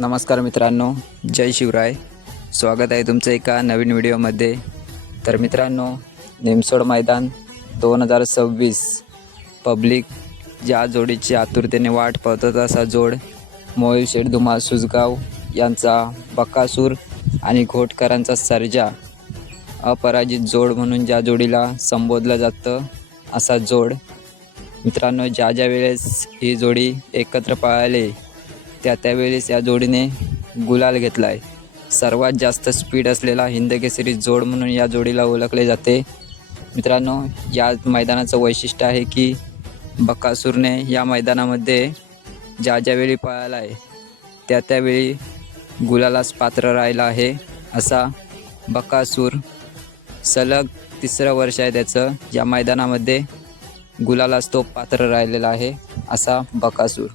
नमस्कार मित्रांनो जय शिवराय. स्वागत आहे तुमचं एका नवीन व्हिडिओमध्ये. तर मित्रांनो निमसोड मैदान दोन हजार सव्वीस. पब्लिक ज्या जोडीची आतुरतेने वाट पाहतात असा जोड मोहिल शेठ धुमा सुजगाव यांचा बकासूर आणि घोटकरांचा सर्जा. अपराजित जोड म्हणून ज्या जोडीला संबोधलं जातं असा जोड. मित्रांनो ज्या ज्या वेळेस ही जोडी एकत्र पळाले त्या त्यावेळेस या जोडीने गुलाल घेतला आहे सर्वात जास्त स्पीड असलेला हिंदकेसरी जोड म्हणून या जोडीला ओळखले जाते. मित्रांनो या मैदानाचं वैशिष्ट्य आहे की बकासूरने या मैदानामध्ये ज्या ज्यावेळी पळाला आहे त्या त्यावेळी गुलालास पात्र राहिला आहे. असा बकासूर सलग तिसरं वर्ष आहे त्याचं. या मैदानामध्ये गुलालास तो पात्र राहिलेला आहे. असा बकासूर.